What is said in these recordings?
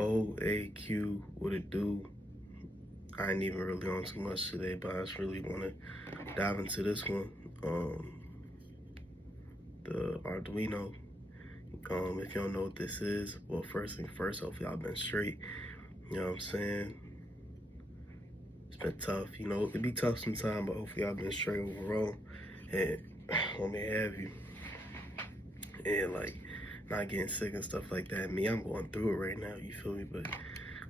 OAQ, what it do? I ain't even really on too much today, but I just really want to dive into this one. The Arduino. If you don't know what this is, well, first thing first, hopefully y'all been straight. You know what I'm saying? It's been tough. You know, it'd be tough sometimes, but hopefully y'all been straight overall. And let me have you. And like, not getting sick and stuff like that. Me, I'm going through it right now, you feel me? But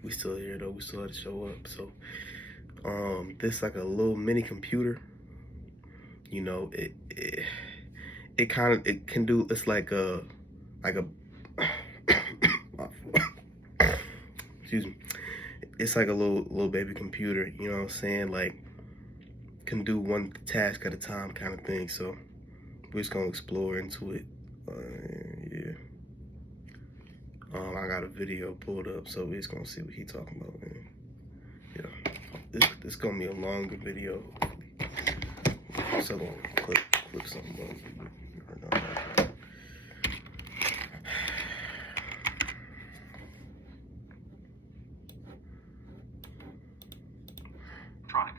we still here though, we still had to show up. So this like a little mini computer. You know, it can do, it's like a excuse me, it's like a little baby computer, you know what I'm saying? Like, can do one task at a time kind of thing. So we're just gonna explore into it. Yeah. I got a video pulled up, so we're just gonna see what he talking about. Man. Yeah, this gonna be a longer video. So I'm gonna clip something up.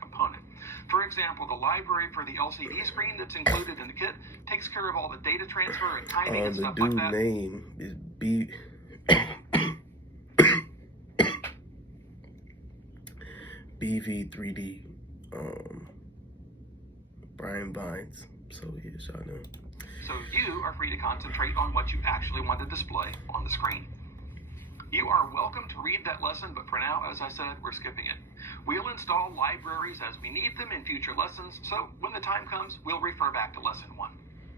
Component. For example, the library for the LCD screen that's included in the kit takes care of all the data transfer and timing and stuff like that. The dude's name is BV3D, Brian Vines. So yeah, shout out. So you are free to concentrate on what you actually want to display on the screen. You are welcome to read that lesson, but for now, as I said, we're skipping it. We'll install libraries as we need them in future lessons, so when the time comes, we'll refer back to lesson 1.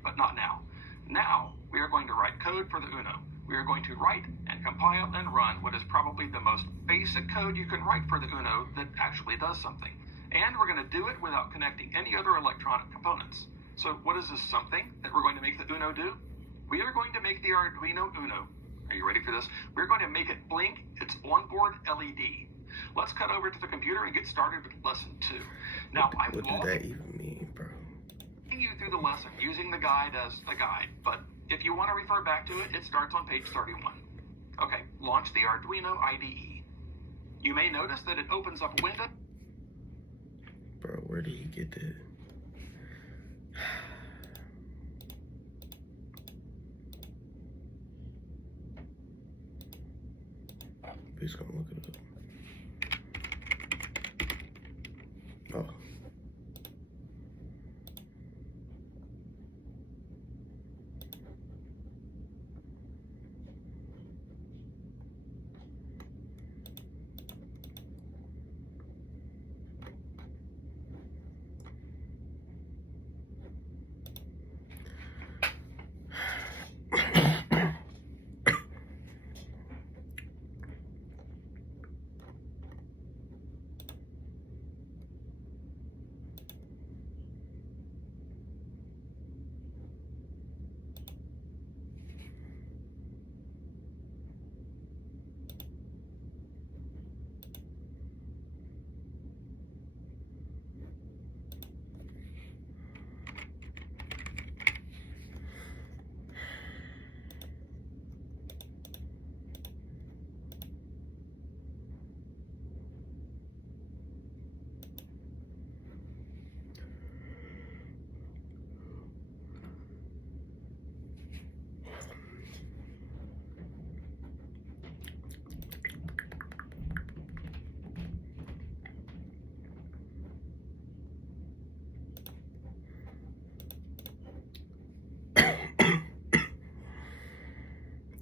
But not now. Now, we are going to write code for the Uno. We are going to write and compile and run what is probably the most basic code you can write for the Uno that actually does something. And we're going to do it without connecting any other electronic components. So what is this something that we're going to make the Uno do? We are going to make the Arduino Uno. Are you ready for this? We're going to make it blink its onboard LED. Let's cut over to the computer and get started with lesson 2. Now, what does that even mean, bro? I'm you through the lesson using the guide as a guide, but if you want to refer back to it, it starts on page 31. Okay, launch the Arduino IDE. You may notice that it opens up a window. Bro, where did he get that? We're just gonna look it up. Oh.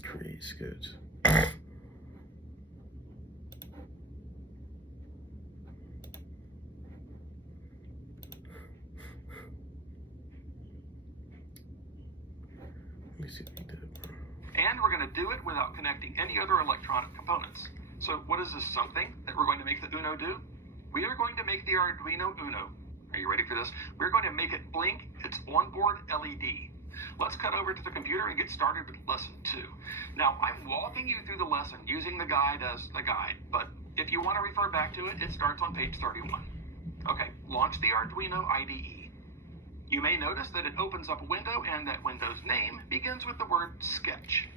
Create sketch. Let me see what he did. And we're going to do it without connecting any other electronic components. So what is this something that we're going to make the Uno do? We are going to make the Arduino Uno. Are you ready for this? We're going to make it blink its onboard LED. Let's cut over to the computer and get started with lesson 2. Now, I'm walking you through the lesson using the guide as a guide, but if you want to refer back to it, it starts on page 31. Okay, launch the Arduino IDE. You may notice that it opens up a window and that window's name begins with the word sketch.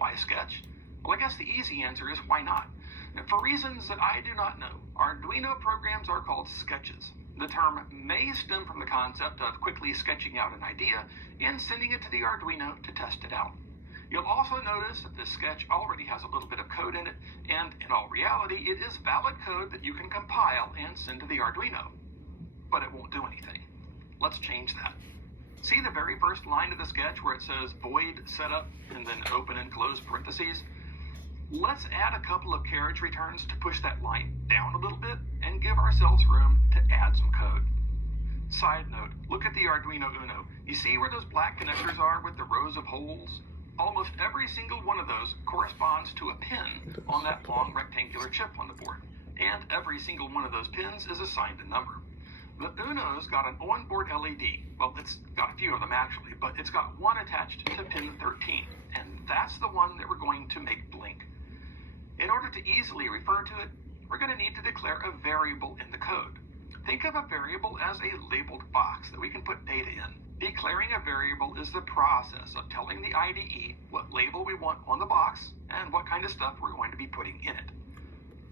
Why sketch? Well, I guess the easy answer is why not? For reasons that I do not know, Arduino programs are called sketches. The term may stem from the concept of quickly sketching out an idea and sending it to the Arduino to test it out. You'll also notice that this sketch already has a little bit of code in it, and in all reality, it is valid code that you can compile and send to the Arduino. But it won't do anything. Let's change that. See the very first line of the sketch where it says void setup and then open and close parentheses? Let's add a couple of carriage returns to push that line down a little bit and give ourselves room to add some code. Side note, look at the Arduino Uno. You see where those black connectors are with the rows of holes? Almost every single one of those corresponds to a pin on that long rectangular chip on the board. And every single one of those pins is assigned a number. The Uno's got an onboard LED. Well, it's got a few of them actually, but it's got one attached to pin 13. And that's the one that we're going to make blink. In order to easily refer to it, we're going to need to declare a variable in the code. Think of a variable as a labeled box that we can put data in. Declaring a variable is the process of telling the IDE what label we want on the box and what kind of stuff we're going to be putting in it.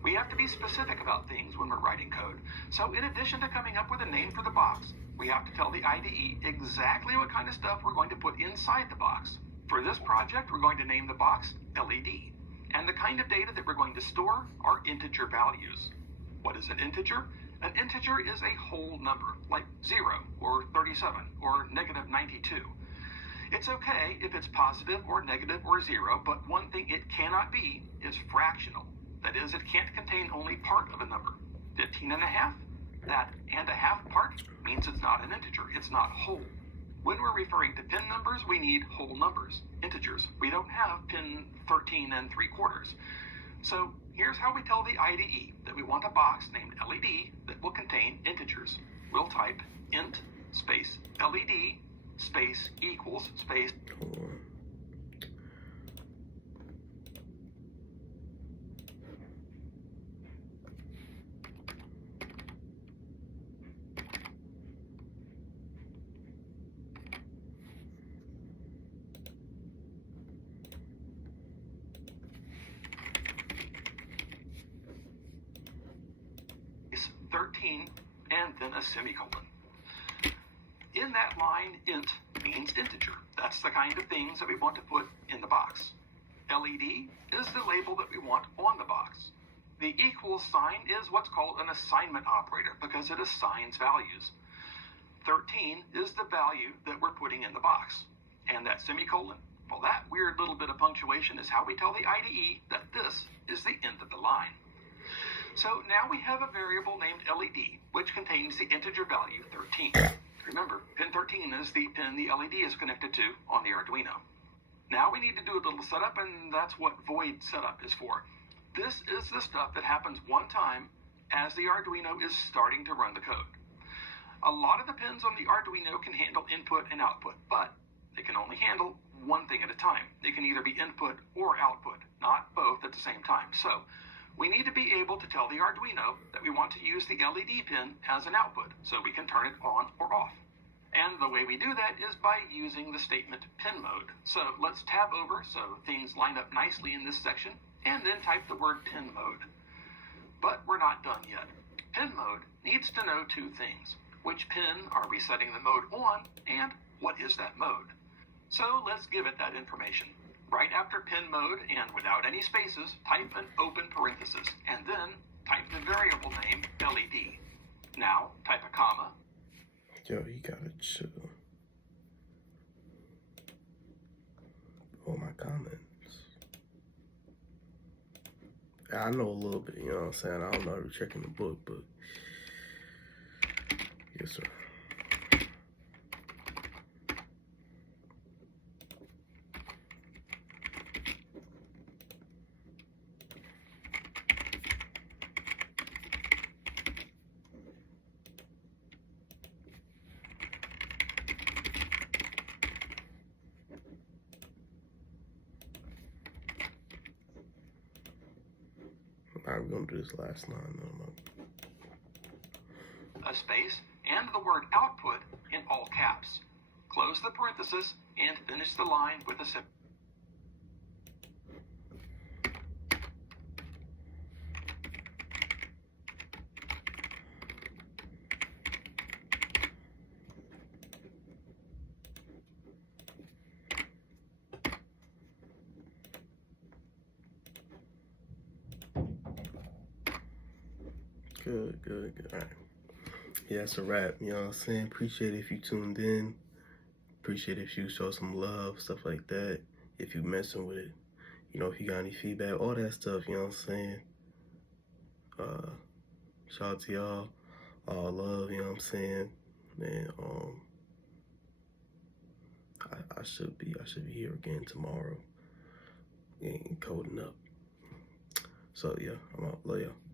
We have to be specific about things when we're writing code. So in addition to coming up with a name for the box, we have to tell the IDE exactly what kind of stuff we're going to put inside the box. For this project, we're going to name the box LED. And the kind of data that we're going to store are integer values. What is an integer? An integer is a whole number, like 0, or 37, or negative 92. It's okay if it's positive or negative or 0, but one thing it cannot be is fractional. That is, it can't contain only part of a number. 15 and a half? That and a half part means it's not an integer, it's not whole. When we're referring to pin numbers, we need whole numbers, integers. We don't have pin 13 and 3/4. So here's how we tell the IDE that we want a box named LED that will contain integers. We'll type int space LED space equals space. Is 13 and then a semicolon. In that line, int means integer. That's the kind of things that we want to put in the box. LED is the label that we want on the box. The equals sign is what's called an assignment operator because it assigns values. 13 is the value that we're putting in the box. And that semicolon, well, that weird little bit of punctuation is how we tell the IDE that this is the end of the line. So now we have a variable named LED, which contains the integer value 13. Remember, pin 13 is the pin the LED is connected to on the Arduino. Now we need to do a little setup, and that's what void setup is for. This is the stuff that happens one time as the Arduino is starting to run the code. A lot of the pins on the Arduino can handle input and output, but they can only handle one thing at a time. It can either be input or output, not both at the same time. So we need to be able to tell the Arduino that we want to use the LED pin as an output, so we can turn it on or off. And the way we do that is by using the statement pin mode. So let's tab over so things line up nicely in this section, and then type the word pin mode. But we're not done yet. Pin mode needs to know two things. Which pin are we setting the mode on, and what is that mode? So let's give it that information. Right after pin mode, and without any spaces, type an open parenthesis, and then type the variable name LED. Now type a comma. Yo, you gotta chill. All my comments. I know a little bit, you know what I'm saying? I don't know every trick in the book, but yes, sir. I'm gonna do this last line. A space and the word output in all caps. Close the parenthesis and finish the line with a Good, good, good. All right. Yeah, that's a wrap. You know what I'm saying? Appreciate it if you tuned in. Appreciate if you show some love, stuff like that. If you messing with it. You know, if you got any feedback, all that stuff, you know what I'm saying? Shout out to y'all. All love, you know what I'm saying? And I should be here again tomorrow and coding up. So yeah, I'm out. Love y'all.